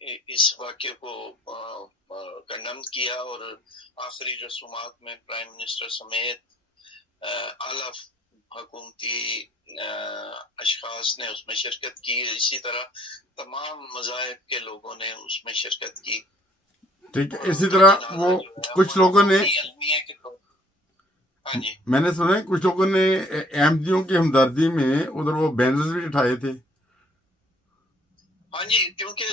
اس واقعے کو کنڈم کیا اور آخری رسومات میں پرائم منسٹر سمیت اعلیٰ حکومتی اشخاص نے اس میں شرکت کی. اسی طرح تمام مذاہب کے لوگوں نے اس میں شرکت کی. ٹھیک ہے. اور اسی ان کا طرح جنازہ وہ جو ہے کچھ وہ لوگوں نے روحانی المیہ کے طور. ہاں جی میں نے سنا ہے کچھ لوگوں نے احمدیوں کی ہمدردی میں ادھر وہ بینرز بھی اٹھائے تھے. ہاں جی، کیونکہ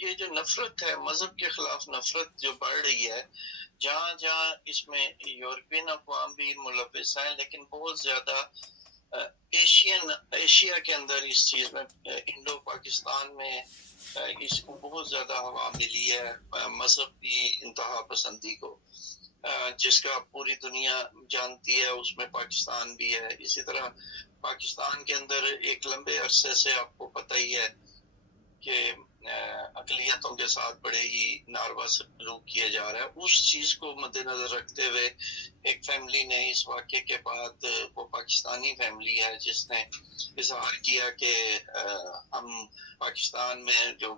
یہ جو نفرت ہے، مذہب کے خلاف نفرت جو بڑھ رہی ہے، جہاں جہاں اس میں یورپین اقوام بھی ملوث ہیں، لیکن بہت زیادہ ایشیا کے اندر اس چیز میں انڈو پاکستان میں اس کو بہت زیادہ ہوا ملی ہے مذہب کی انتہا پسندی کو، جس کا پوری دنیا جانتی ہے، اس میں پاکستان بھی ہے. اسی طرح پاکستان کے اندر ایک لمبے عرصے سے آپ کو پتہ ہی ہے کہ اقلیتوں کے ساتھ بڑے ہی ناروا سلوک کیا جا رہا ہے. اس چیز کو مد نظر رکھتے ہوئے ایک فیملی نے اس واقعے کے بعد، وہ پاکستانی فیملی ہے، جس نے اظہار کیا کہ ہم پاکستان میں جو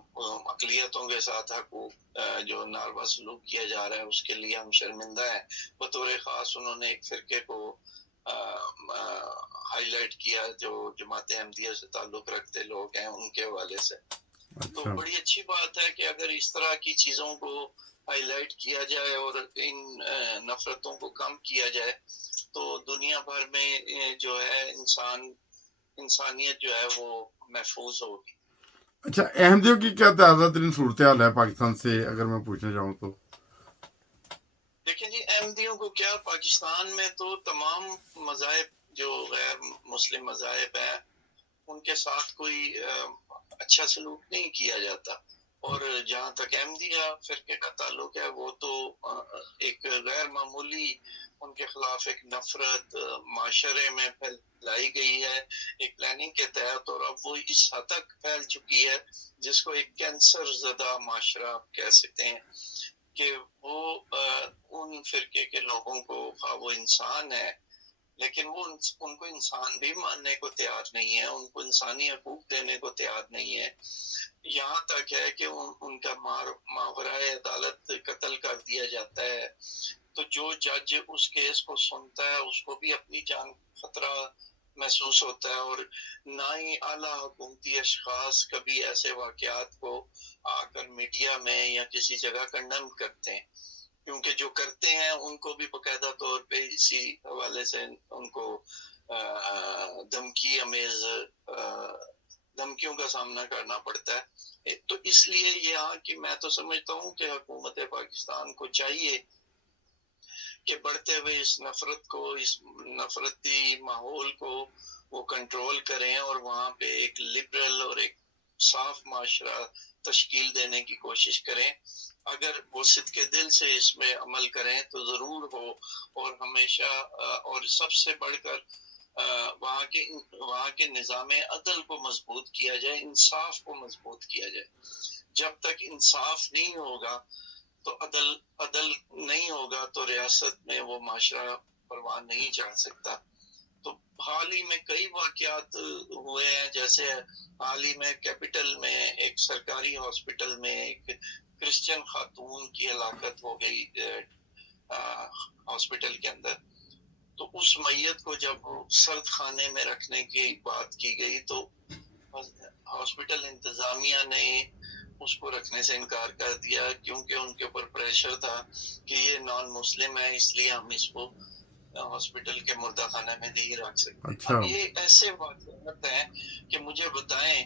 اقلیتوں کے ساتھ حقوق جو ناروا سلوک کیا جا رہا ہے اس کے لیے ہم شرمندہ ہیں. بطور خاص انہوں نے ایک فرقے کو ہائی لائٹ کیا جو جماعت احمدیہ سے تعلق رکھتے لوگ ہیں ان کے حوالے سے. تو اچھا بڑی اچھی بات ہے کہ اگر اس طرح کی چیزوں کو ہائی لائٹ کیا جائے اور ان نفرتوں کو کم کیا جائے تو دنیا بھر میں جو ہے انسانیت جو ہے وہ محفوظ ہوگی. اچھا، احمدیوں کی کیا تازہ ترین صورتحال ہے پاکستان سے اگر میں پوچھنا چاہوں تو؟ دیکھیں جی، احمدیوں کو کیا، پاکستان میں تو تمام مذاہب جو غیر مسلم مذاہب ہیں ان کے ساتھ کوئی اچھا سلوک نہیں کیا جاتا. اور جہاں تک احمدیہ فرقے کا تعلق ہے وہ تو ایک غیر معمولی ان کے خلاف ایک نفرت معاشرے میں پھیلائی گئی ہے ایک پلاننگ کے تحت، اور اب وہ اس حد تک پھیل چکی ہے جس کو ایک کینسر زدہ معاشرہ آپ کہہ سکتے ہیں کہ وہ ان فرقے کے لوگوں کو خواہ وہ انسان ہے لیکن وہ ان کو انسان بھی ماننے کو تیار نہیں ہے، ان کو انسانی حقوق دینے کو تیار نہیں ہے. یہاں تک ہے کہ ان کا ماورائے عدالت قتل کر دیا جاتا ہے. تو جو جج اس کیس کو سنتا ہے اس کو بھی اپنی جان خطرہ محسوس ہوتا ہے، اور نہ ہی اعلیٰ حکومتی اشخاص کبھی ایسے واقعات کو آ کر میڈیا میں یا کسی جگہ کنڈم کرتے ہیں، کیونکہ جو کرتے ہیں ان کو بھی باقاعدہ طور پہ اسی حوالے سے ان کو دھمکیوں کا سامنا کرنا پڑتا ہے. تو اس لیے یہاں کی میں تو سمجھتا ہوں کہ حکومت پاکستان کو چاہیے کہ بڑھتے ہوئے اس نفرت کو، اس نفرتی ماحول کو وہ کنٹرول کریں اور وہاں پہ ایک لبرل اور ایک صاف معاشرہ تشکیل دینے کی کوشش کریں. اگر وہ صدقے دل سے اس میں عمل کریں تو ضرور ہو، اور ہمیشہ اور سب سے بڑھ کر وہاں کے نظام عدل کو مضبوط کیا جائے، انصاف کو مضبوط کیا جائے. جب تک انصاف نہیں ہوگا تو عدل نہیں ہوگا تو ریاست میں وہ معاشرہ پروان نہیں چڑھ سکتا. تو حال ہی میں کئی واقعات ہوئے ہیں، جیسے حال ہی میں کیپٹل میں ایک سرکاری ہاسپٹل میں ایک کرسچن خاتون کی ہلاکت ہو گئی ہاسپٹل کے اندر. تو اس میت کو جب سرد خانے میں رکھنے کی بات کی گئی تو ہاسپٹل انتظامیہ نے اس کو رکھنے سے انکار کر دیا کیونکہ ان کے اوپر پریشر تھا کہ یہ نان مسلم ہے، اس لیے ہم اس کو ہاسپٹل کے مردہ خانے میں نہیں رکھ سکتے. اچھا، اب یہ ایسے واقعات ہیں کہ مجھے بتائیں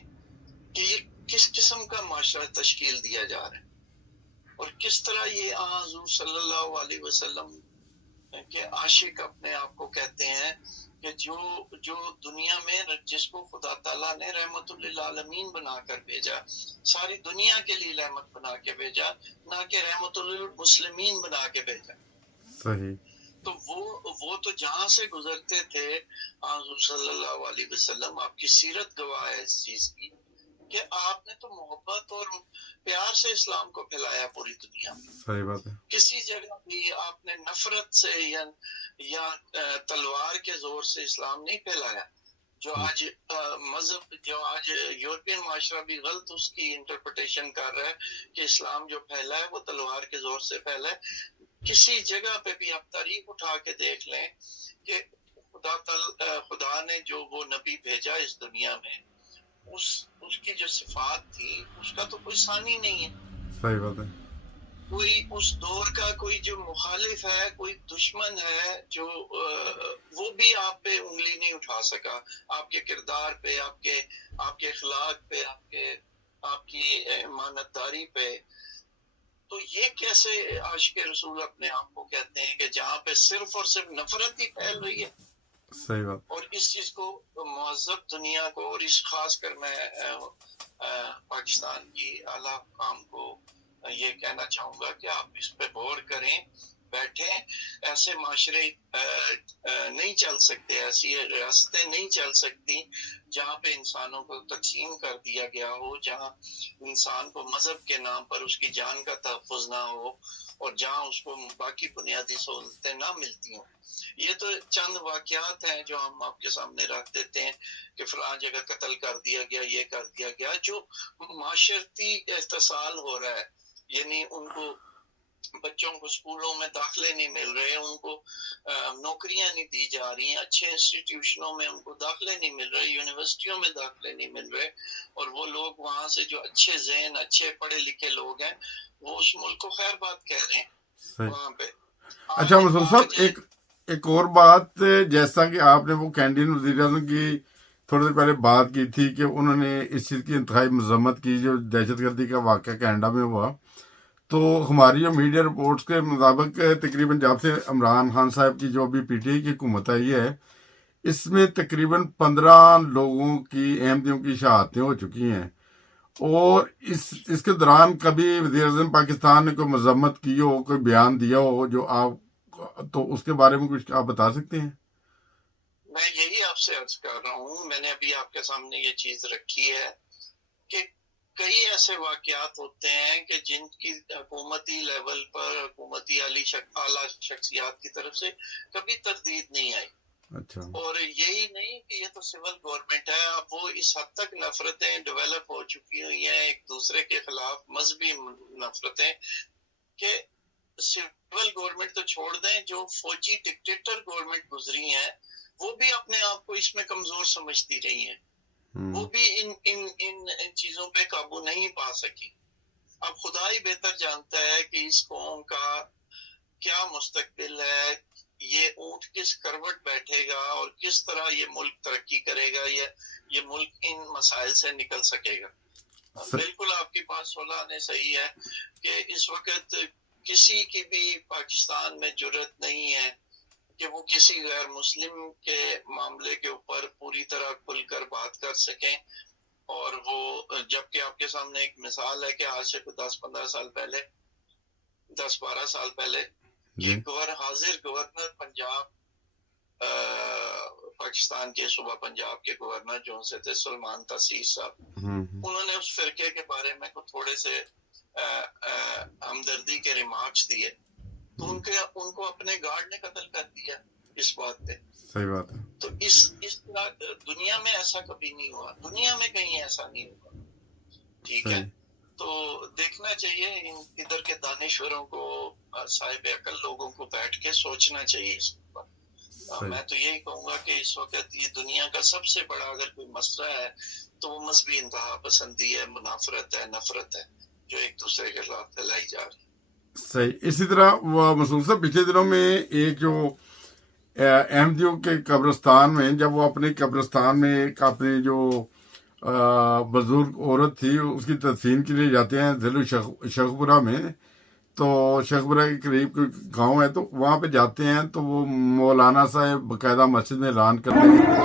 کہ یہ کس قسم کا معاشرہ تشکیل دیا جا رہا ہے اور کس طرح یہ حضور صلی اللہ علیہ وسلم کے عاشق اپنے آپ کو کہتے ہیں کہ جو دنیا میں جس کو خدا تعالیٰ نے رحمت للعالمین بنا کر بھیجا، ساری دنیا کے لیے رحمت بنا کے بھیجا، نہ کہ رحمت للمسلمین بنا کے بھیجا. صحیح. تو وہ تو جہاں سے گزرتے تھے حضور صلی اللہ علیہ وسلم، آپ کی سیرت گواہ ہے اس چیز کی کہ آپ نے تو محبت اور پیار سے اسلام کو پھیلایا پوری دنیا میں. صحیح بات ہے. کسی جگہ بھی آپ نے نفرت سے یا تلوار کے زور سے اسلام نہیں پھیلایا. جو آج مذہب جو آج یورپین معاشرہ بھی غلط اس کی انٹرپریٹیشن کر رہا ہے کہ اسلام جو پھیلا ہے وہ تلوار کے زور سے پھیلا ہے. کسی جگہ پہ بھی آپ تاریخ اٹھا کے دیکھ لیں کہ خدا نے جو وہ نبی بھیجا اس دنیا میں اس کی جو صفات تھی اس کا تو کوئی ثانی نہیں ہے. صحیح بات ہے. کوئی اس دور کا کوئی جو مخالف ہے کوئی دشمن ہے جو وہ بھی آپ پہ انگلی نہیں اٹھا سکا آپ کے کردار پہ آپ کے اخلاق پہ آپ کی امانتداری پہ. تو یہ کیسے عاشق رسول اپنے آپ کو کہتے ہیں کہ جہاں پہ صرف اور صرف نفرت ہی پھیل رہی ہے. صحیح بات. اور اس چیز کو مہذب دنیا کو اور اس خاص کر میں پاکستان کی اعلیٰ حکام کو یہ کہنا چاہوں گا کہ آپ اس پہ غور کریں, بیٹھیں. ایسے معاشرے نہیں چل سکتے, ایسی ریاستیں نہیں چل سکتی جہاں پہ انسانوں کو تقسیم کر دیا گیا ہو, جہاں انسان کو مذہب کے نام پر اس کی جان کا تحفظ نہ ہو اور جہاں اس کو باقی بنیادی سہولتیں نہ ملتی ہوں. یہ تو چند واقعات ہیں جو ہم آپ کے سامنے رکھ دیتے ہیں کہ فلاں جگہ قتل کر دیا گیا, یہ کر دیا گیا, جو معاشرتی اتصال ہو رہا ہے. یعنی ان کو بچوں کو اسکولوں میں داخلے نہیں مل رہے, ان کو نوکریاں نہیں دی جا رہی ہیں, اچھے انسٹیٹیوشنوں میں ان کو داخلے نہیں مل رہے, یونیورسٹیوں میں داخلے نہیں مل رہے, اور وہ لوگ وہاں سے جو اچھے ذہن اچھے پڑھے لکھے لوگ ہیں وہ اس ملک کو خیر بات کہہ رہے ہیں وہاں پہ. اچھا مسعود صاحب, ایک اور بات, جیسا کہ آپ نے وہ کینیڈین وزیر اعظم کی تھوڑی دیر پہلے بات کی تھی کہ انہوں نے اس چیز کی انتہائی مذمت کی جو دہشت گردی کا واقعہ کینیڈا میں ہوا. تو ہماری جو میڈیا رپورٹس کے مطابق تقریباً جب سے عمران خان صاحب کی جو ابھی پی ٹی آئی کی حکومت آئی ہے اس میں تقریباً 15 لوگوں کی احمدیوں کی شہادتیں ہو چکی ہیں. اور اس کے دوران کبھی وزیر اعظم پاکستان نے کوئی مذمت کی ہو, کوئی بیان دیا ہو جو آپ, تو اس کے بارے میں کچھ آپ بتا سکتے ہیں؟ میں یہی آپ سے عرض کر رہا ہوں, میں نے ابھی آپ کے سامنے یہ چیز رکھی ہے کہ کئی ایسے واقعات ہوتے ہیں کہ جن کی حکومتی لیول پر حکومتی اعلیٰ شخصیات کی طرف سے کبھی تردید نہیں آئی. اچھا. اور یہی نہیں کہ یہ تو سول گورنمنٹ ہے, اب وہ اس حد تک نفرتیں ڈیولپ ہو چکی ہوئی ہیں ایک دوسرے کے خلاف, مذہبی نفرتیں, کہ سول گورنمنٹ تو چھوڑ دیں, جو فوجی ڈکٹیٹر گورنمنٹ گزری ہیں وہ بھی اپنے آپ کو اس میں کمزور سمجھتی رہی ہیں, وہ بھی ان چیزوں پہ قابو نہیں پا سکی. اب خدا ہی بہتر جانتا ہے کہ اس قوم کا کیا مستقبل ہے, یہ اونٹ کس کروٹ بیٹھے گا اور کس طرح یہ ملک ترقی کرے گا, یہ ملک ان مسائل سے نکل سکے گا. بالکل آپ کی بات صلح نے صحیح ہے کہ اس وقت کسی کی بھی پاکستان میں جرت نہیں ہے کہ وہ کسی غیر مسلم کے معاملے کے اوپر پوری طرح کھل کر بات کر سکیں. اور وہ جبکہ آپ کے سامنے ایک مثال ہے کہ آج سے 10-15 سال پہلے 10-12 سال پہلے یہ حاضر گورنر پنجاب پاکستان کے صوبہ پنجاب کے گورنر جو سے تھے سلمان تاسیس صاحب, انہوں نے اس فرقے کے بارے میں تھوڑے سے ہمدردی کے ریمارکس دیے تو ان کو اپنے گارڈ نے قتل کر دیا اس بات پہ. صحیح بات ہے. تو اس طرح دنیا میں ایسا کبھی نہیں ہوا, دنیا میں کہیں ایسا نہیں ہوگا. ٹھیک ہے, تو دیکھنا چاہیے ادھر کے دانشوروں کو, صاحب عقل لوگوں کو بیٹھ کے سوچنا چاہیے اس پر. میں تو یہی کہوں گا کہ اس وقت یہ دنیا کا سب سے بڑا اگر کوئی مسئلہ ہے تو وہ مذہبی انتہا پسندی ہے, منافرت ہے, نفرت ہے جو ایک دوسرے کے خلاف پھیلائی جا رہی ہے. صحیح. اسی طرح وہ مسعود صاحب پچھلے دنوں میں ایک جو احمدیوں کے قبرستان میں, جب وہ اپنے قبرستان میں ایک اپنی جو بزرگ عورت تھی اس کی تدفین کے لیے جاتے ہیں ضلع شیخپورہ میں, تو شیخپورہ کے قریب کوئی گاؤں ہے تو وہاں پہ جاتے ہیں تو وہ مولانا صاحب باقاعدہ مسجد میں اعلان کرتے ہیں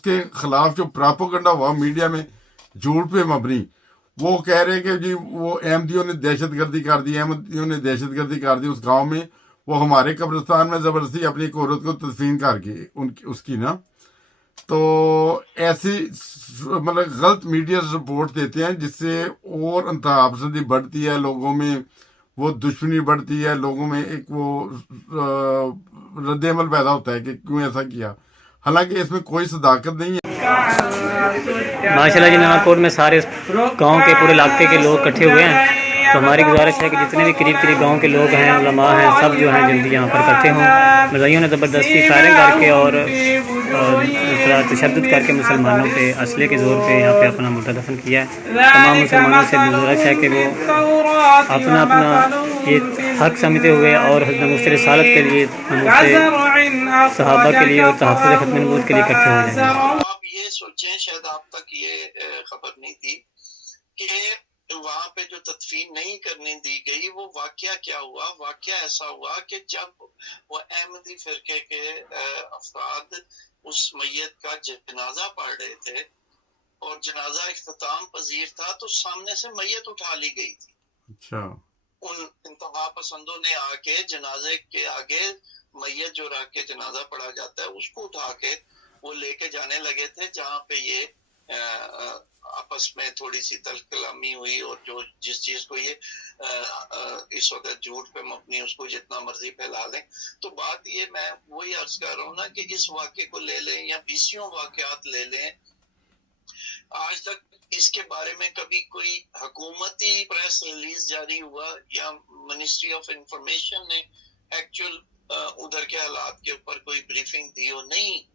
اس کے خلاف جو پراپوگنڈا ہوا میڈیا میں جھوٹ پہ مبنی، وہ کہہ رہے کہ جی وہ احمدیوں نے دہشت گردی کر دی، احمدیوں نے دہشت گردی کر دی اس گاؤں میں، وہ ہمارے قبرستان میں زبردستی اپنی ایک عورت کو تدفین کر کے اس کی نا، تو ایسی مطلب غلط میڈیا رپورٹ دیتے ہیں جس سے اور انتہا پسندی بڑھتی ہے لوگوں میں، وہ دشمنی بڑھتی ہے لوگوں میں، ایک وہ رد عمل پیدا ہوتا ہے کہ کیوں ایسا کیا، حالانکہ اس میں کوئی صداقت نہیں ہے۔ ماشاء اللہ جی، نواں کوٹ میں سارے گاؤں کے پورے علاقے کے لوگ اکٹھے ہوئے ہیں، تو ہماری گزارش ہے کہ جتنے بھی قریب گاؤں کے لوگ ہیں، علماء ہیں، سب جو ہیں جلدی یہاں پر اکٹھے ہوں۔ مزاحیوں نے زبردستی فائرنگ کر کے اور دوسرا تشدد کر کے مسلمانوں پہ اسلحے کے زور پہ یہاں پہ اپنا مردہ دفن کیا ہے۔ تمام مسلمانوں سے گزارش ہے کہ وہ اپنا یہ حق سمجھتے ہوئے اور حضرت موسی رسالت کے لیے، صحابہ کے لیے اور تحفظ ختم نبوت کے لیے اکٹھے ہو جائیں۔ آپ یہ سوچیں، شاید آپ تک یہ خبر نہیں تھی کہ وہاں پہ جو تدفین نہیں کرنے دی گئی، وہ واقعہ کیا ہوا؟ واقعہ ایسا ہوا کہ جب وہ احمدی فرقے کے افراد اس میت کا جنازہ پڑھ رہے تھے اور جنازہ اختتام پذیر تھا، تو سامنے سے میت اٹھا لی گئی تھی۔ اچھا، ان انتہا پسندوں نے آ کے جنازے کے آگے میت جو رکھ کے جنازہ پڑھا جاتا ہے اس کو اٹھا کے وہ لے کے جانے لگے تھے، جہاں پہ یہ آپس میں تھوڑی سی تلخ کلامی ہوئی، اور جو جس چیز کو یہ اس وقت جھوٹ پہ مبنی اس کو جتنا مرضی پھیلا لیں۔ تو بات یہ میں وہی عرض کر رہا ہوں نا کہ اس واقعے کو لے لیں یا 20 واقعات لے لیں، آج تک اس کے بارے میں کبھی کوئی حکومتی پریس ریلیز جاری ہوا یا منسٹری آف انفارمیشن نے ایکچوئل ادھر کے حالات کے اوپر کوئی بریفنگ دی ہو؟ نہیں،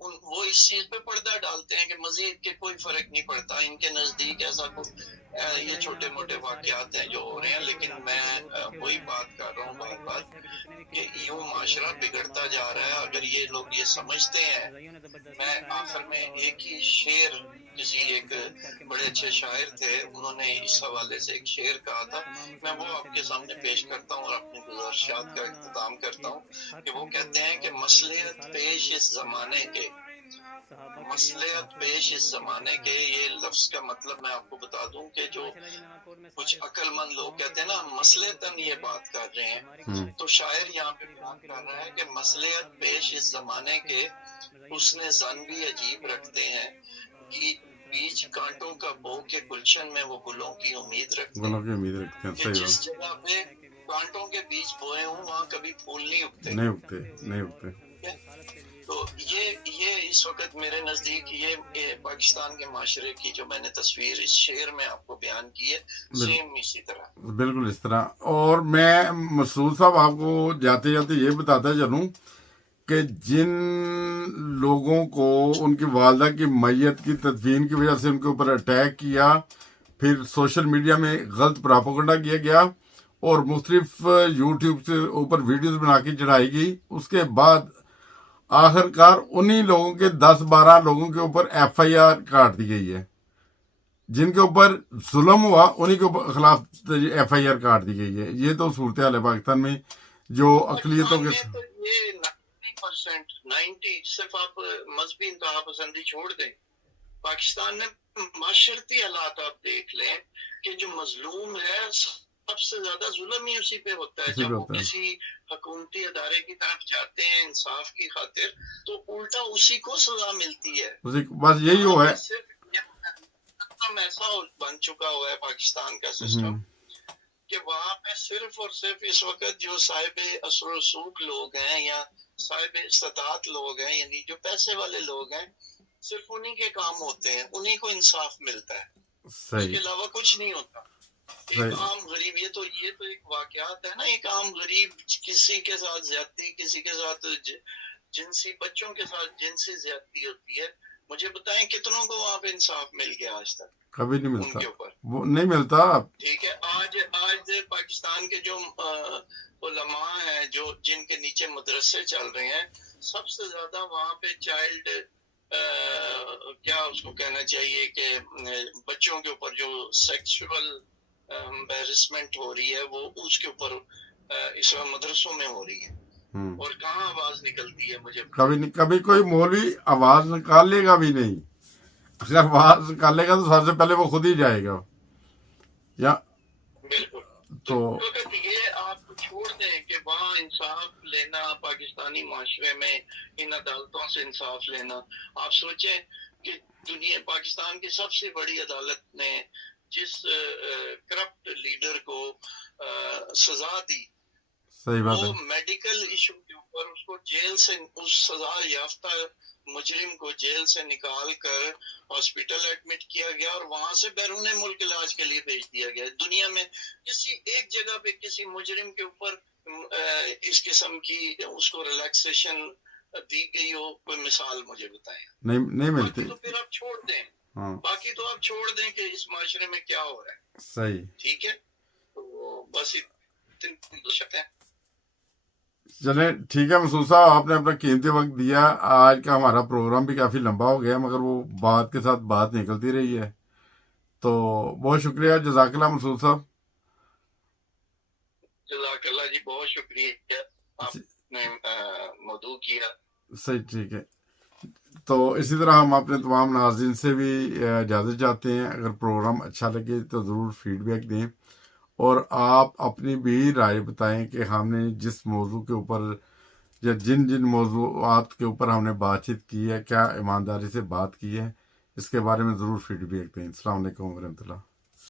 وہ اس چیز پہ پردہ ڈالتے ہیں کہ مزید کے کوئی فرق نہیں پڑتا، ان کے نزدیک ایسا یہ چھوٹے موٹے واقعات ہیں جو ہو رہے ہیں۔ لیکن میں وہی بات کر رہا ہوں بار کہ یوں معاشرہ بگڑتا جا رہا ہے اگر یہ لوگ یہ سمجھتے ہیں۔ میں آخر میں ایک ہی شعر، کسی ایک بڑے اچھے شاعر تھے، انہوں نے اس حوالے سے ایک شعر کہا تھا، میں وہ آپ کے سامنے پیش کرتا ہوں اور اپنی گزارشات کا اختتام کرتا ہوں کہ وہ کہتے ہیں کہ مصلحت پیش اس زمانے کے، مصلحت پیش اس زمانے کے، یہ لفظ کا مطلب میں آپ کو بتا دوں کہ جو کچھ عقل مند لوگ کہتے ہیں نا مصلحتاً یہ بات کر رہے ہیں، تو شاعر یہاں پہ بات کر رہا ہے کہ مصلحت پیش اس زمانے کے، اس نے زن بھی عجیب رکھتے ہیں کہ بیچ کانٹوں کا بو کے گلشن میں وہ گلوں کی امید رکھتے ہیں کہ جس جگہ پہ کانٹوں کے بیچ بوئے ہوں وہاں کبھی پھول نہیں اگتے۔ تو یہ اس وقت میرے نزدیک یہ پاکستان کے معاشرے کی جو میں نے تصویر اس شعر میں آپ کو بیان کی ہے، سیم اسی طرح، بالکل اس طرح۔ اور میں مسعود صاحب آپ کو جاتے جاتے یہ بتاتا چلوں کہ جن لوگوں کو ان کی والدہ کی میت کی تدفین کی وجہ سے ان کے اوپر اٹیک کیا، پھر سوشل میڈیا میں غلط پراپوگنڈا کیا گیا اور مختلف یوٹیوب سے اوپر ویڈیوز بنا کے چڑھائی گئی، اس کے بعد آخر کار انہی لوگوں کے 10-12 لوگوں کے اوپر ایف آئی آر کاٹ دی گئی ہے، جن کے اوپر ظلم ہوا انہی کے خلاف ایف آئی آر کاٹ دی گئی ہے۔ یہ تو صورتحال ہے پاکستان میں جو اقلیتوں کے 90 صرف آپ مذہبی انتہا پسندی چھوڑ دیں، پاکستان میں معاشرتی حالات آپ دیکھ لیں کہ جو مظلوم ہے سب سے زیادہ ظلم ہی اسی پہ ہوتا ہے۔ جب وہ کسی حکومتی ادارے کی طرف جاتے ہیں انصاف کی خاطر تو الٹا اسی کو سزا ملتی ہے۔ بس یہی ہو ہے، ایسا بن چکا ہوا ہے پاکستان کا سسٹم کہ وہاں پہ صرف اور صرف اس وقت جو صاحب اثر و رسوخ لوگ ہیں یا صاحب استطاعت لوگ ہیں، یعنی جو پیسے والے لوگ ہیں، صرف انہی کے کام ہوتے ہیں، انہی کو انصاف ملتا ہے، اس کے علاوہ کچھ نہیں ہوتا۔ ایک عام غریب، یہ تو ایک واقعات ہے نا، ایک عام غریب کسی کے ساتھ زیادتی، کسی کے ساتھ جنسی، بچوں کے ساتھ جنسی زیادتی ہوتی ہے، مجھے بتائیں کتنوں کو وہاں پہ انصاف مل گیا آج تک؟ کبھی نہیں ملتا، ان کے اوپر وہ نہیں ملتا۔ ٹھیک ہے، آج پاکستان کے جو علماء ہیں، جو جن کے نیچے مدرسے چل رہے ہیں، سب سے زیادہ وہاں پہ چائلڈ کیا اس کو کہنا چاہیے کہ بچوں کے اوپر جو سیکسول امبیرسمنٹ ہو رہی ہے وہ اس کے اوپر اس وقت مدرسوں میں ہو رہی ہے۔ اور کہاں آواز نکلتی ہے مجھے کبھی نہیں، کبھی کوئی مولوی آواز نکالے گا بھی نہیں. اگر آواز نکالے گا تو سب سے پہلے وہ خود ہی جائے گا. یا بالکل. تو وقت یہ آپ چھوڑ دیں کہ وہاں انصاف لینا پاکستانی معاشرے میں ان عدالتوں سے انصاف لینا. آپ سوچیں کہ دنیا پاکستان کی سب سے بڑی عدالت نے جس کرپٹ لیڈر کو سزا دی، صحیح بات وہ ہے. میڈیکل ایشو کے اوپر اس کو جیل سے، اس سزا یافتہ مجرم کو جیل سے نکال کر ہاسپٹل ایڈمٹ کیا گیا اور وہاں سے بیرون ملک علاج کے لیے بھیج دیا گیا. دنیا میں کسی ایک جگہ پہ کسی مجرم کے اوپر اس قسم کی اس کو ریلیکسیشن دی گئی ہو، کوئی مثال مجھے بتائیں. نہیں ملتی. باقی تو پھر آپ چھوڑ دیں، ہاں باقی تو آپ چھوڑ دیں کہ اس معاشرے میں کیا ہو رہا ہے. صحیح. ٹھیک ہے، تو بس اتنی شک ہے. چلیں ٹھیک ہے مسعود صاحب، آپ نے اپنا قیمتی وقت دیا. آج کا ہمارا پروگرام بھی کافی لمبا ہو گیا، مگر وہ بات کے ساتھ بات نکلتی رہی ہے. تو بہت شکریہ، جزاک اللہ مسعود صاحب. جزاک اللہ جی، بہت شکریہ آپ نے مدعو کیا. صحیح، ٹھیک ہے. تو اسی طرح ہم اپنے تمام ناظرین سے بھی اجازت چاہتے ہیں. اگر پروگرام اچھا لگے تو ضرور فیڈ بیک دیں، اور آپ اپنی بھی رائے بتائیں کہ ہم نے جس موضوع کے اوپر یا جن موضوعات کے اوپر ہم نے بات چیت کی ہے، کیا ایمانداری سے بات کی ہے، اس کے بارے میں ضرور فیڈ بیک دیں. السلام علیکم ورحمۃ اللہ.